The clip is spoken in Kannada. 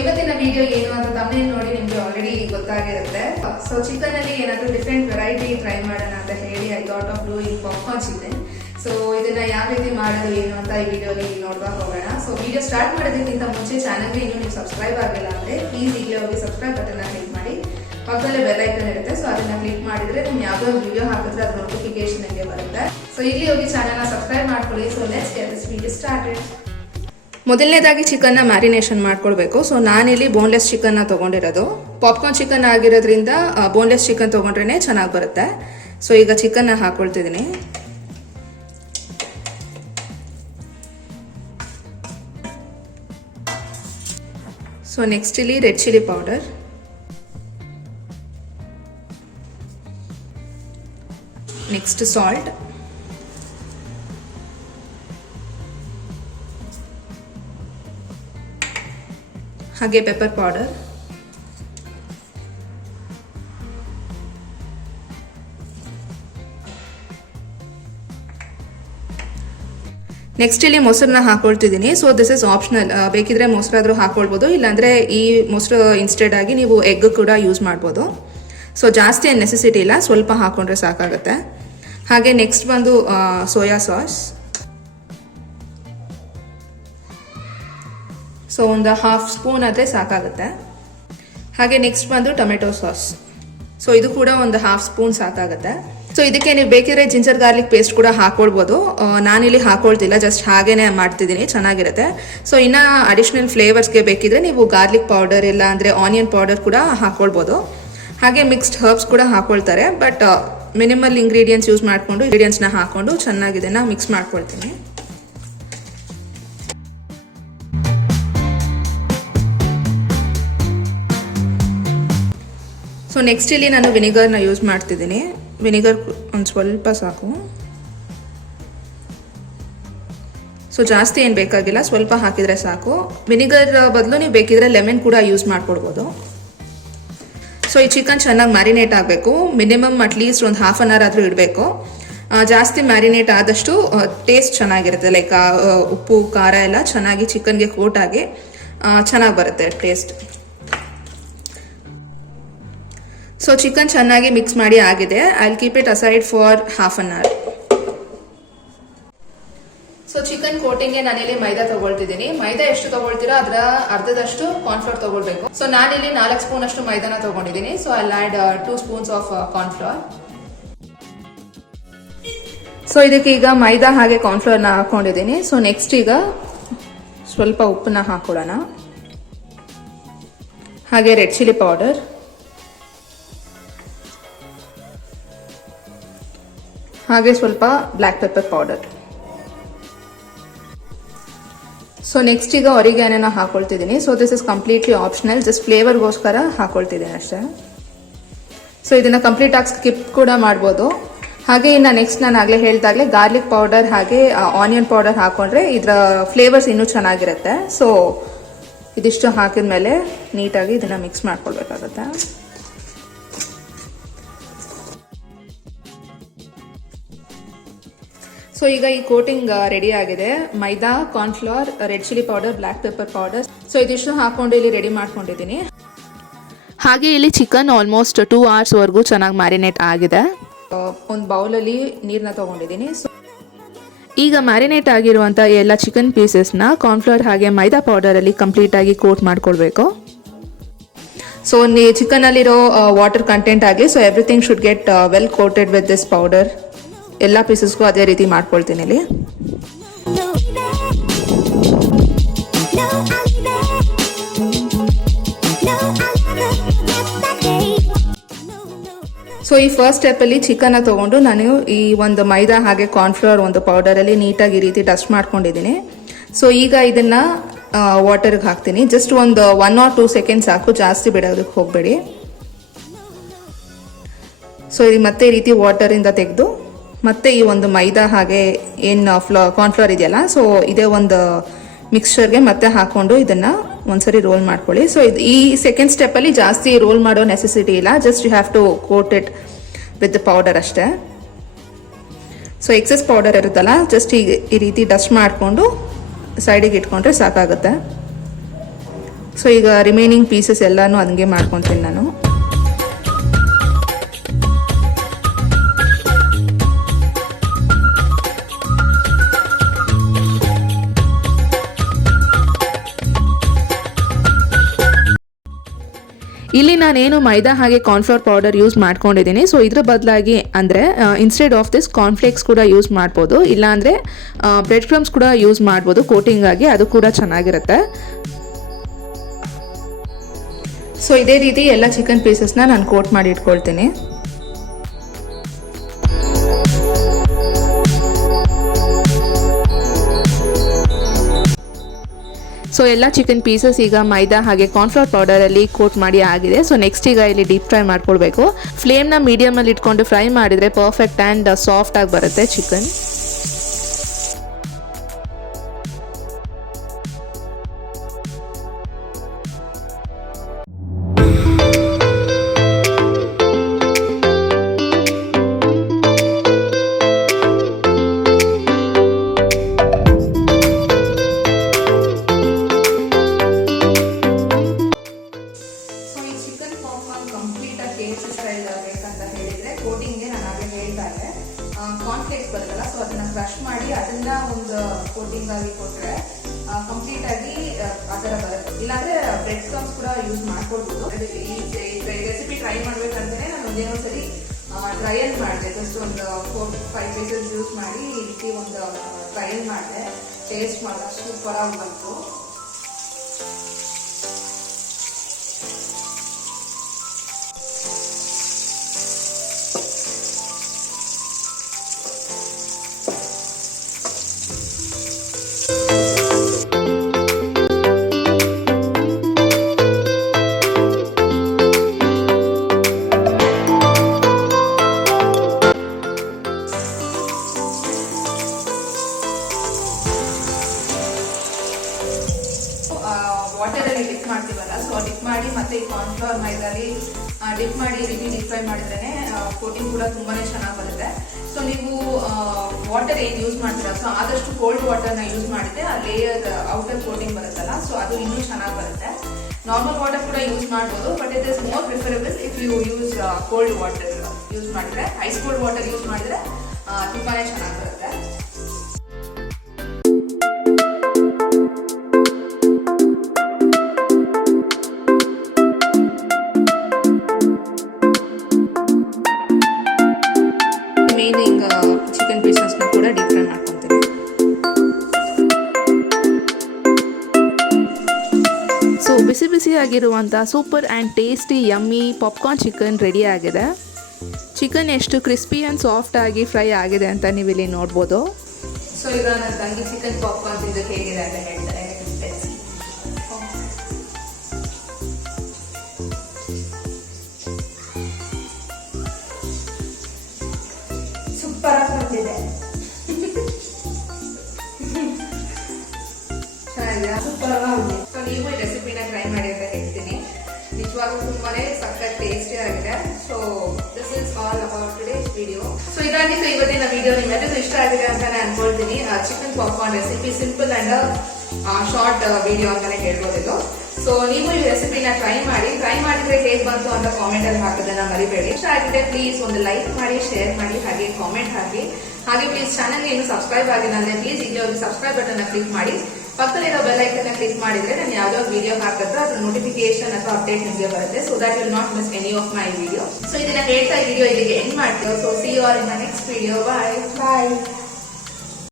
ಇವತ್ತಿನ ವಿಡಿಯೋ ಏನು ಅಂತ ತಮ್ಮನೇಲಿ ನೋಡಿ ನಿಮ್ಗೆ ಆಲ್ರೆಡಿ ಗೊತ್ತಾಗಿರುತ್ತೆ. ಸೊ ಚಿಕನ್ ಅಲ್ಲಿ ಏನಾದರೂ ಡಿಫ್ರೆಂಟ್ ವೆರೈಟಿ ಟ್ರೈ ಮಾಡೋಣ ಅಂತ ಹೇಳಿ I thought of doing popcorn chicken. So ಇದನ್ನ ಯಾವ ರೀತಿ ಮಾಡೋದು ಏನು ಅಂತ ಈ ವಿಡಿಯೋಲಿ ನೋಡ್ತಾ ಹೋಗೋಣ. ಸೊ ವಿಡಿಯೋ ಸ್ಟಾರ್ಟ್ ಮಾಡೋದಕ್ಕಿಂತ ಮುಂಚೆ ಚಾನಲ್ಗೆ ಇನ್ನೂ ನೀವು ಸಬ್ಸ್ಕ್ರೈಬ್ ಆಗಿಲ್ಲ ಅಂದ್ರೆ ಪ್ಲೀಸ್ ಈಗಲೇ ಹೋಗಿ ಸಬ್ಸ್ಕ್ರೈಬ್ ಬಟನ್ ಕ್ಲಿಕ್ ಮಾಡಿ. ಪಕ್ಕದಲ್ಲೇ ಬೆಲ್ ಐಕನ್ ಇರುತ್ತೆ, ಸೊ ಅದನ್ನ ಕ್ಲಿಕ್ ಮಾಡಿದ್ರೆ ನಿಮ್ಗೆ ಯಾವುದೋ ವಿಡಿಯೋ ಹಾಕಿದ್ರೆ ಅದ್ರ ನೋಟಿಫಿಕೇಶನ್ ನಿಮಗೆ ಬರುತ್ತೆ. ಸೊ ಇಲ್ಲಿ ಹೋಗಿ ಚಾನಲ್ನ ಸಬ್ಸ್ಕ್ರೈಬ್ ಮಾಡ್ಕೊಳ್ಳಿ. So let's get this video started. ಮೊದಲನೇದಾಗಿ ಚಿಕನ್ನ ಮ್ಯಾರಿನೇಷನ್ ಮಾಡ್ಕೊಳ್ಬೇಕು. ಸೊ ನಾನಿಲ್ಲಿ ಬೋನ್ಲೆಸ್ ಚಿಕನ್ನ ತೊಗೊಂಡಿರೋದು. ಪಾಪ್ಕಾರ್ನ್ ಚಿಕನ್ ಆಗಿರೋದ್ರಿಂದ ಬೋನ್ಲೆಸ್ ಚಿಕನ್ ತೊಗೊಂಡ್ರೆ ಚೆನ್ನಾಗಿ ಬರುತ್ತೆ. ಸೊ ಈಗ ಚಿಕನ್ನ ಹಾಕೊಳ್ತಿದ್ದೀನಿ. ಸೊ ನೆಕ್ಸ್ಟ್ ಇಲ್ಲಿ red chilli powder, next salt, ಹಾಗೆ ಪೆಪ್ಪರ್ ಪೌಡರ್, ನೆಕ್ಸ್ಟ್ ಇಲ್ಲಿ ಮೊಸರನ್ನ ಹಾಕೊಳ್ತಿದ್ದೀನಿ. ಸೊ ದಿಸ್ ಇಸ್ ಆಪ್ಷನಲ್, ಬೇಕಿದ್ರೆ ಮೊಸರಾದ್ರೂ ಹಾಕೊಳ್ಬೋದು, ಇಲ್ಲಾಂದ್ರೆ ಈ ಮೊಸರು ಇನ್ಸ್ಟೆಡ್ ಆಗಿ ನೀವು ಎಗ್ ಕೂಡ ಯೂಸ್ ಮಾಡ್ಬೋದು. ಸೊ ಜಾಸ್ತಿ ಏನು ನೆಸೆಸಿಟಿ ಇಲ್ಲ, ಸ್ವಲ್ಪ ಹಾಕೊಂಡ್ರೆ ಸಾಕಾಗುತ್ತೆ. ಹಾಗೆ ನೆಕ್ಸ್ಟ್ ಬಂದು ಸೋಯಾ ಸಾಸ್. ಸೊ ಒಂದು ಹಾಫ್ ಸ್ಪೂನ್ ಆದರೆ ಸಾಕಾಗುತ್ತೆ. ಹಾಗೆ ನೆಕ್ಸ್ಟ್ ಬಂದು ಟೊಮೆಟೊ ಸಾಸ್. ಸೊ ಇದು ಕೂಡ ಒಂದು ಹಾಫ್ ಸ್ಪೂನ್ ಸಾಕಾಗುತ್ತೆ. ಸೊ ಇದಕ್ಕೆ ನೀವು ಬೇಕಿದ್ರೆ ಜಿಂಜರ್ ಗಾರ್ಲಿಕ್ ಪೇಸ್ಟ್ ಕೂಡ ಹಾಕೊಳ್ಬೋದು. ನಾನಿಲ್ಲಿ ಹಾಕೊಳ್ತಿಲ್ಲ, ಜಸ್ಟ್ ಹಾಗೇನೆ ಮಾಡ್ತಿದ್ದೀನಿ, ಚೆನ್ನಾಗಿರುತ್ತೆ. ಸೊ ಇನ್ನು ಅಡಿಷ್ನಲ್ ಫ್ಲೇವರ್ಸ್ಗೆ ಬೇಕಿದ್ರೆ ನೀವು ಗಾರ್ಲಿಕ್ ಪೌಡರ್ ಇಲ್ಲ ಅಂದರೆ ಆನಿಯನ್ ಪೌಡರ್ ಕೂಡ ಹಾಕೊಳ್ಬೋದು. ಹಾಗೆ ಮಿಕ್ಸ್ಡ್ ಹರ್ಬ್ಸ್ ಕೂಡ ಹಾಕೊಳ್ತಾರೆ, ಬಟ್ ಮಿನಿಮಲ್ ಇಂಗ್ರೀಡಿಯೆಂಟ್ಸ್ ಯೂಸ್ ಮಾಡಿಕೊಂಡು ಇಂಗ್ರೀಡಿಯೆಂಟ್ಸ್ನ ಹಾಕೊಂಡು ಚೆನ್ನಾಗಿ ಇದನ್ನು ಮಿಕ್ಸ್ ಮಾಡ್ಕೊಳ್ತೀನಿ. ಸೊ ನೆಕ್ಸ್ಟ್ ಇಲ್ಲಿ ನಾನು ವಿನಿಗರ್ನ ಯೂಸ್ ಮಾಡ್ತಿದ್ದೀನಿ. ವಿನಿಗರ್ ಒಂದು ಸ್ವಲ್ಪ ಸಾಕು. ಸೊ ಜಾಸ್ತಿ ಏನು ಬೇಕಾಗಿಲ್ಲ, ಸ್ವಲ್ಪ ಹಾಕಿದರೆ ಸಾಕು. ವಿನಿಗರ್ ಬದಲು ನೀವು ಬೇಕಿದ್ರೆ ಲೆಮನ್ ಕೂಡ ಯೂಸ್ ಮಾಡ್ಕೊಡ್ಬೋದು. ಸೊ ಈ ಚಿಕನ್ ಚೆನ್ನಾಗಿ ಮ್ಯಾರಿನೇಟ್ ಆಗಬೇಕು. ಮಿನಿಮಮ್ ಅಟ್ಲೀಸ್ಟ್ ಒಂದು ಹಾಫ್ ಆನ್ ಅವರ್ ಆದರೂ ಇಡಬೇಕು. ಜಾಸ್ತಿ ಮ್ಯಾರಿನೇಟ್ ಆದಷ್ಟು ಟೇಸ್ಟ್ ಚೆನ್ನಾಗಿರುತ್ತೆ. ಲೈಕ್ ಉಪ್ಪು ಖಾರ ಎಲ್ಲ ಚೆನ್ನಾಗಿ ಚಿಕನ್ಗೆ ಕೋಟ್ ಆಗಿ ಚೆನ್ನಾಗಿ ಬರುತ್ತೆ ಟೇಸ್ಟ್. ಸೊ ಚಿಕನ್ ಚೆನ್ನಾಗಿ ಮಿಕ್ಸ್ ಮಾಡಿ ಆಗಿದೆ. I will keep it aside for half an hour. So chicken ಕೋಟಿಂಗ್ಗೆ ನಾನಿಲ್ಲಿ ಮೈದಾ ತಗೊಳ್ತಿದ್ದೀನಿ. ಮೈದಾ ಎಷ್ಟು ತಗೊಳ್ತೀರೋ ಅದರ ಅರ್ಧದಷ್ಟು ಕಾರ್ನ್ಫ್ಲೋರ್ ತಗೊಳ್ಬೇಕು. ಸೊ ನಾನಿಲ್ಲಿ 4 ಸ್ಪೂನ್ ಅಷ್ಟು ಮೈದಾನ ತಗೊಂಡಿದ್ದೀನಿ. So I add 2 spoons of cornflour. So ಇದಕ್ಕೆ ಈಗ ಮೈದಾ ಹಾಗೆ ಕಾರ್ನ್ಫ್ಲೋರ್ನ ಹಾಕೊಂಡಿದ್ದೀನಿ. ಸೊ ನೆಕ್ಸ್ಟ್ ಈಗ ಸ್ವಲ್ಪ ಉಪ್ಪನ್ನ ಹಾಕೊಳ್ಳೋಣ. ಹಾಗೆ ರೆಡ್ ಚಿಲ್ಲಿ ಪೌಡರ್, ಹಾಗೆ ಸ್ವಲ್ಪ black pepper powder. So next ಈಗ ಒರಿಗ್ಯಾನೋನ ಹಾಕೊಳ್ತಿದ್ದೀನಿ. So this is completely optional, just ಫ್ಲೇವರ್ಗೋಸ್ಕರ ಹಾಕೊಳ್ತಿದ್ದೀನಿ ಅಷ್ಟೇ. ಸೊ ಇದನ್ನು ಕಂಪ್ಲೀಟಾಗಿ ಸ್ಕಿಪ್ ಕೂಡ ಮಾಡ್ಬೋದು. ಹಾಗೆ ಇನ್ನು ನೆಕ್ಸ್ಟ್ ನಾನು ಆಗಲೇ ಹೇಳ್ದಾಗಲೇ ಗಾರ್ಲಿಕ್ ಪೌಡರ್ ಹಾಗೆ ಆನಿಯನ್ ಪೌಡರ್ ಹಾಕೊಂಡ್ರೆ ಇದರ ಫ್ಲೇವರ್ಸ್ ಇನ್ನೂ ಚೆನ್ನಾಗಿರುತ್ತೆ. ಸೊ ಇದಿಷ್ಟು ಹಾಕಿದ ಮೇಲೆ ನೀಟಾಗಿ ಇದನ್ನು ಮಿಕ್ಸ್ ಮಾಡ್ಕೊಳ್ಬೇಕಾಗುತ್ತೆ. ಸೊ ಈಗ ಈ ಕೋಟಿಂಗ್ ರೆಡಿ ಆಗಿದೆ. Maida, cornflour, red chilli powder, black pepper powder. So ಇದಿಷ್ಟು ಹಾಕೊಂಡು ಇಲ್ಲಿ ರೆಡಿ ಮಾಡ್ಕೊಂಡಿದ್ದೀನಿ. ಹಾಗೆ ಇಲ್ಲಿ ಚಿಕನ್ ಆಲ್ಮೋಸ್ಟ್ 2 ಅವರ್ಸ್ವರೆಗೂ ಚೆನ್ನಾಗಿ ಮ್ಯಾರಿನೇಟ್ ಆಗಿದೆ. ಒಂದು ಬೌಲಲ್ಲಿ ನೀರನ್ನ ತೊಗೊಂಡಿದ್ದೀನಿ. ಸೊ ಈಗ ಮ್ಯಾರಿನೇಟ್ ಆಗಿರುವಂಥ ಎಲ್ಲ ಚಿಕನ್ ಪೀಸಸ್ನ ಕಾರ್ನ್ಫ್ಲೋರ್ ಹಾಗೆ ಮೈದಾ ಪೌಡರಲ್ಲಿ ಕಂಪ್ಲೀಟಾಗಿ ಕೋಟ್ ಮಾಡ್ಕೊಳ್ಬೇಕು. ಸೊ ಚಿಕನಲ್ಲಿರೋ ವಾಟರ್ ಕಂಟೆಂಟ್ ಆಗಿ so everything should get well coated with this powder. ಎಲ್ಲ ಪೀಸಸ್ಗೂ ಅದೇ ರೀತಿ ಮಾಡ್ಕೊಳ್ತೀನಿ ಇಲ್ಲಿ. ಸೊ ಈ ಫಸ್ಟ್ ಸ್ಟೆಪ್ಪಲ್ಲಿ ಚಿಕನ್ನ ತೊಗೊಂಡು ನಾನು ಈ ಒಂದು ಮೈದಾ ಹಾಗೆ ಕಾರ್ನ್ಫ್ಲೋರ್ ಒಂದು ಪೌಡರಲ್ಲಿ ನೀಟಾಗಿ ಈ ರೀತಿ ಡಸ್ಟ್ ಮಾಡ್ಕೊಂಡಿದ್ದೀನಿ. ಸೊ ಈಗ ಇದನ್ನು ವಾಟರ್ಗೆ ಹಾಕ್ತೀನಿ. ಜಸ್ಟ್ ಒಂದು 1 or 2 ಸೆಕೆಂಡ್ಸ್ ಸಾಕು, ಜಾಸ್ತಿ ಬಿಡೋದಕ್ಕೆ ಹೋಗಬೇಡಿ. ಸೊ ಇದು ಮತ್ತೆ ಈ ರೀತಿ ವಾಟರಿಂದ ತೆಗೆದು ಮತ್ತೆ ಈ ಒಂದು ಮೈದಾ ಹಾಗೆ ಏನು ಕಾರ್ನ್ಫ್ಲೋರ್ ಇದೆಯಲ್ಲ, ಸೊ ಇದೇ ಒಂದು ಮಿಕ್ಸ್ಚರ್ಗೆ ಮತ್ತೆ ಹಾಕೊಂಡು ಇದನ್ನು ಒಂದ್ಸರಿ ರೋಲ್ ಮಾಡ್ಕೊಳ್ಳಿ. ಸೊ ಈ ಸೆಕೆಂಡ್ ಸ್ಟೆಪ್ಪಲ್ಲಿ ಜಾಸ್ತಿ ರೋಲ್ ಮಾಡೋ ನೆಸೆಸಿಟಿ ಇಲ್ಲ, just you have to coat it with powder ಅಷ್ಟೇ. ಸೊ ಎಕ್ಸೆಸ್ ಪೌಡರ್ ಇರುತ್ತಲ್ಲ, ಜಸ್ಟ್ ಈ ರೀತಿ ಡಸ್ಟ್ ಮಾಡಿಕೊಂಡು ಸೈಡಿಗೆ ಇಟ್ಕೊಂಡ್ರೆ ಸಾಕಾಗುತ್ತೆ. ಸೊ ಈಗ ರಿಮೈನಿಂಗ್ ಪೀಸಸ್ ಎಲ್ಲನೂ ಹಂಗೆ ಮಾಡ್ಕೊತೀನಿ ನಾನು. ಇಲ್ಲಿ ನಾನೇನು ಮೈದಾ ಹಾಗೆ ಕಾರ್ನ್ಫ್ಲವರ್ ಪೌಡರ್ ಯೂಸ್ ಮಾಡ್ಕೊಂಡಿದ್ದೀನಿ. ಸೊ ಇದ್ರ ಬದಲಾಗಿ ಅಂದರೆ ಇನ್ಸ್ಟೆಡ್ ಆಫ್ ದಿಸ್ ಕಾರ್ನ್ಫ್ಲೇಕ್ಸ್ ಕೂಡ ಯೂಸ್ ಮಾಡ್ಬೋದು, ಇಲ್ಲಾಂದರೆ ಬ್ರೆಡ್ ಕ್ರಮ್ಸ್ ಕೂಡ ಯೂಸ್ ಮಾಡ್ಬೋದು ಕೋಟಿಂಗ್ ಆಗಿ, ಅದು ಕೂಡ ಚೆನ್ನಾಗಿರುತ್ತೆ. ಸೊ ಇದೇ ರೀತಿ ಎಲ್ಲ ಚಿಕನ್ ಪೀಸಸ್ನ ನಾನು ಕೋಟ್ ಮಾಡಿ ಇಟ್ಕೊಳ್ತೀನಿ. ಸೊ ಎಲ್ಲ ಚಿಕನ್ ಪೀಸಸ್ ಈಗ ಮೈದಾ ಹಾಗೆ ಕಾರ್ನ್ಫ್ಲವರ್ ಪೌಡರಲ್ಲಿ ಕೋಟ್ ಮಾಡಿ ಆಗಿದೆ. ಸೊ ನೆಕ್ಸ್ಟ್ ಈಗ ಇಲ್ಲಿ ಡೀಪ್ ಫ್ರೈ ಮಾಡ್ಕೊಳ್ಬೇಕು. ಫ್ಲೇಮ್ನ ಮೀಡಿಯಮಲ್ಲಿ ಇಟ್ಕೊಂಡು ಫ್ರೈ ಮಾಡಿದರೆ ಪರ್ಫೆಕ್ಟ್ ಆ್ಯಂಡ್ ಸಾಫ್ಟ್ ಆಗಿ ಬರುತ್ತೆ ಚಿಕನ್. ಕೋಟಿಂಗ್ಗೆ ನಾನು ಆಗಲೇ ಹೇಳ್ತಾ ಇದ್ದೆ, ಕಾರ್ನ್ಫ್ಲೇಕ್ಸ್ ಬರುತ್ತಲ್ಲ, ಸೊ ಅದನ್ನ ಕ್ರಶ್ ಮಾಡಿ ಅದನ್ನ ಒಂದು ಕೋಟಿಂಗ್ ಆಗಿ ಕೊಟ್ಟರೆ ಕಂಪ್ಲೀಟ್ ಆಗಿ ಆ ಥರ ಬರುತ್ತೆ. ಇಲ್ಲಾಂದ್ರೆ ಬ್ರೆಡ್ ಕ್ರಮ್ಸ್ ಕೂಡ ಯೂಸ್ ಮಾಡ್ಕೊಳ್ಬೋದು. ಈ ರೆಸಿಪಿ ಟ್ರೈ ಮಾಡ್ಬೇಕಂದ್ರೆ ನಾನು ಒಂದೇನೊಂದ್ಸರಿ ಟ್ರಯಲ್ ಮಾಡಿದೆ. ಜಸ್ಟ್ ಒಂದು 4-5 ಪೀಸಸ್ ಯೂಸ್ ಮಾಡಿ ಈ ರೀತಿ ಒಂದು ಟ್ರಯಲ್ ಮಾಡಿದೆ. ಟೇಸ್ಟ್ ಮಾಡಿದೆ, ಸೂಪರ್ ಆಗಿ ಬಂತು. ವಾಟರಲ್ಲಿ ಡಿಪ್ ಮಾಡ್ತೀವಲ್ಲ, ಸೊ ಡಿಪ್ ಮಾಡಿ ಮತ್ತೆ ಈ ಕಾರ್ನ್ಫ್ಲವರ್ ಮೈದಾಲಿ ಡಿಪ್ ಮಾಡಿ ರೀತಿ ಡೀಪ್ ಫ್ರೈ ಮಾಡಿದ್ರೆ ಕೋಟಿಂಗ್ ಕೂಡ ತುಂಬಾನೇ ಚೆನ್ನಾಗಿ ಬರುತ್ತೆ. ಸೊ ನೀವು ವಾಟರ್ ಏನು ಯೂಸ್ ಮಾಡ್ತೀರಾ, ಸೊ ಆದಷ್ಟು ಕೋಲ್ಡ್ ವಾಟರ್ನ ಯೂಸ್ ಮಾಡಿದ್ರೆ ಆ ಲೇಯರ್ ಔಟರ್ ಕೋಟಿಂಗ್ ಬರುತ್ತಲ್ಲ, ಸೊ ಅದು ಇನ್ನೂ ಚೆನ್ನಾಗಿ ಬರುತ್ತೆ. ನಾರ್ಮಲ್ ವಾಟರ್ ಕೂಡ ಯೂಸ್ ಮಾಡ್ಬೋದು, but it is more preferable if you use cold water use ಮಾಡಿದ್ರೆ. ಐಸ್ ಕೋಲ್ಡ್ ವಾಟರ್ ಯೂಸ್ ಮಾಡಿದ್ರೆ ತುಂಬಾನೇ ಚೆನ್ನಾಗಿ ಬರುತ್ತೆ. ರಿಮೈನಿಂಗ್ ಚಿಕನ್ ಪೀಸಸ್ನ ಕೂಡ ಡೀಪ್ ಫ್ರೈ ಮಾಡ್ಕೊತೀನಿ. ಸೊ ಬಿಸಿ ಬಿಸಿಯಾಗಿರುವಂಥ super and tasty yummy popcorn chicken ready ಆಗಿದೆ. ಚಿಕನ್ ಎಷ್ಟು ಕ್ರಿಸ್ಪಿ ಆ್ಯಂಡ್ ಸಾಫ್ಟ್ ಆಗಿ ಫ್ರೈ ಆಗಿದೆ ಅಂತ ನೀವಿಲ್ಲಿ ನೋಡ್ಬೋದು. ಸೊ ಈಗ ನನ್ನ ತಂಗಿ ಚಿಕನ್ ಪಾಪ್ಕಾರ್ನ್ ತಿಂದು ಹೇಗಿದೆ ಅಂತ ಹೇಳ್ತಾರೆ. ಸೂಪರ್ ಆಗಿ ಬಂದಿದೆ, ಚೆನ್ನಾಗಿದೆ, ಸೂಪರ್ ಆಗಿದೆ. ಸೊ ನೀವು ಈ ರೆಸಿಪಿನ ಟ್ರೈ ಮಾಡಿ ಅಂತ ಹೇಳ್ತೀನಿ. ನಿಜವಾಗ್ಲೂ ತುಂಬಾನೇ ಸಖತ್ ಟೇಸ್ಟಿ ಆಗಿದೆ. So this is all about today's video. So ಇದಾಗಿತ್ತು ಇವತ್ತಿನ ವಿಡಿಯೋ. ನಿಮ್ಮೆಲ್ಲರಿಗೂ ಇಷ್ಟ ಆಗಿದೆ ಅಂತಾನೆ ಅನ್ಕೊಳ್ತೀನಿ. Chicken popcorn recipe simple and short video ಅಂತಾನೆ ಹೇಳ್ಬೋದು ಇದು. ಸೊ ನೀವು ಈ ರೆಸಿಪಿನ ಟ್ರೈ ಮಾಡಿದ್ರೆ ಹೇಗೆ ಬಂತು ಅಂತ ಕಾಮೆಂಟ್ ಅಲ್ಲಿ ಹಾಕೋದನ್ನ ಮರಿಬೇಡಿ. ಇಷ್ಟ ಆಗಿದೆ ಪ್ಲೀಸ್ ಒಂದು ಲೈಕ್ ಮಾಡಿ, ಶೇರ್ ಮಾಡಿ, ಹಾಗೆ ಕಾಮೆಂಟ್ ಹಾಕಿ. ಹಾಗೆ ಪ್ಲೀಸ್ ಚಾನಲ್ಗೆ ಏನು ಸಬ್ಸ್ಕ್ರೈಬ್ ಆಗಿಲ್ಲ ಅಂದ್ರೆ ಪ್ಲೀಸ್ ಇಲ್ಲಿ ಹೋಗಿ ಸಬ್ಸ್ಕ್ರೈಬ್ ಬಟನ್ ಕ್ಲಿಕ್ ಮಾಡಿ. ಪಕ್ಕದಲ್ಲಿರೋ ಬೆಲ್ ಐಕನ್ ಕ್ಲಿಕ್ ಮಾಡಿದ್ರೆ ನಾನು ಯಾವ್ದೋ ವಿಡಿಯೋ ಹಾಕಿದ್ರೆ ಅದ್ರ ನೋಟಿಫಿಕೇಶನ್ ಅಥವಾ ಅಪ್ಡೇಟ್ ನಿಮಗೆ ಬರುತ್ತೆ. So that will not miss any of my video. So ಇದನ್ನ ಹೇಳ್ತಾ ಈ ವಿಡಿಯೋ ಇಲ್ಲಿಗೆ ಎಂಡ್ ಮಾಡ್ತೀವಿ. So see you all in the next video. Bye.